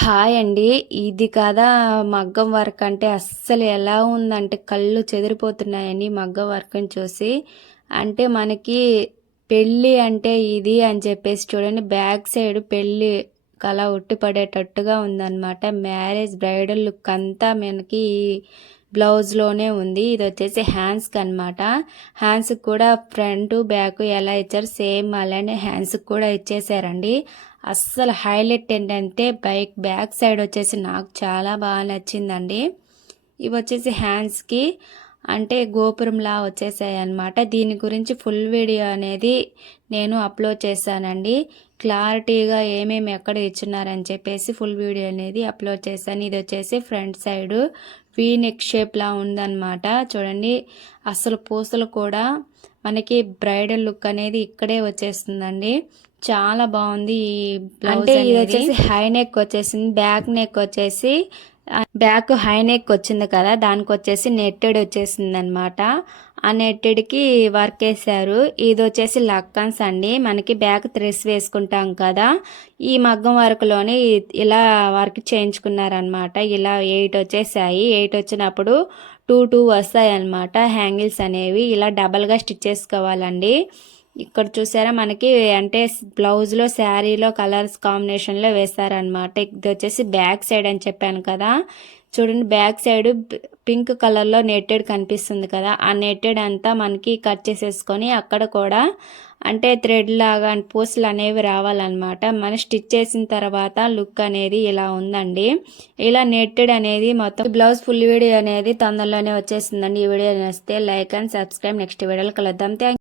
Hi అండి. ఇది కదా మగ్గం వర్క్ అంటే అస్సలు ఎలా ఉందంటే కళ్ళు చెదిరిపోతున్నాయండి మగ్గం వర్క్ని చూసి. అంటే మనకి పెళ్ళి అంటే ఇది అని చెప్పేసి చూడండి, బ్యాక్ సైడ్ పెళ్ళి కళ ఉట్టిపడేటట్టుగా ఉందన్నమాట. మ్యారేజ్ బ్రైడల్ లుక్ అంతా మనకి బ్లౌజ్లోనే ఉంది. ఇది వచ్చేసి హ్యాండ్స్కి అనమాట. హ్యాండ్స్కి కూడా ఫ్రంట్ బ్యాక్ ఎలా ఇచ్చారు సేమ్ అలానే హ్యాండ్స్కి కూడా ఇచ్చేసారండి. అస్సలు హైలైట్ ఏంటంటే బ్యాక్ సైడ్ వచ్చేసి నాకు చాలా బాగా నచ్చిందండి. ఇవి వచ్చేసి హ్యాండ్స్కి అంటే గోపురంలా వచ్చేసాయి అన్నమాట. దీని గురించి ఫుల్ వీడియో అనేది నేను అప్లోడ్ చేశానండి. క్లారిటీగా ఏమేమి ఎక్కడ ఇచ్చున్నారని చెప్పేసి ఫుల్ వీడియో అనేది అప్లోడ్ చేశాను. ఇది వచ్చేసి ఫ్రంట్ సైడ్ వీ నెక్ షేప్లా ఉందన్నమాట. చూడండి అసలు పూసలు కూడా మనకి బ్రైడల్ లుక్ అనేది ఇక్కడే వచ్చేస్తుందండి. చాలా బాగుంది ఈ బ్లౌజ్. ఇది వచ్చేసి హై నెక్ వచ్చేసింది. బ్యాక్ హై నెక్ వచ్చింది కదా, దానికి వచ్చేసి నెట్టెడ్ వచ్చేసింది అనమాట. ఆ నెట్టెడ్కి వర్క్ వేసారు. ఇది వచ్చేసి లక్కన్స్ అండి. మనకి బ్యాక్ థ్రెస్ వేసుకుంటాం కదా, ఈ మగ్గం వర్క్లోని ఇలా వర్క్ చేయించుకున్నారనమాట. ఇలా 8 వచ్చేసాయి. 8 వచ్చినప్పుడు 2 వస్తాయి అనమాట. హ్యాంగిల్స్ అనేవి ఇలా డబల్గా స్టిచ్ చేసుకోవాలండి. ఇక్కడ చూసారా మనకి అంటే బ్లౌజ్లో శారీలో కలర్స్ కాంబినేషన్లో వేస్తారనమాట. ఇది వచ్చేసి బ్యాక్ సైడ్ అని చెప్పాను కదా, చూడండి బ్యాక్ సైడ్ పింక్ కలర్లో నెట్టెడ్ కనిపిస్తుంది కదా, ఆ నెట్టెడ్ అంతా మనకి కట్ చేసేసుకొని అక్కడ కూడా అంటే థ్రెడ్ లాగా పూసలు అనేవి రావాలన్నమాట. మనం స్టిచ్ చేసిన తర్వాత లుక్ అనేది ఇలా ఉందండి. ఇలా నెట్టెడ్ అనేది మొత్తం బ్లౌజ్ ఫుల్ వీడియో అనేది తొందరలోనే వచ్చేసిందండి. ఈ వీడియో నచ్చితే లైక్ అండ్ సబ్స్క్రైబ్. నెక్స్ట్ వీడియోలో కలుద్దాం.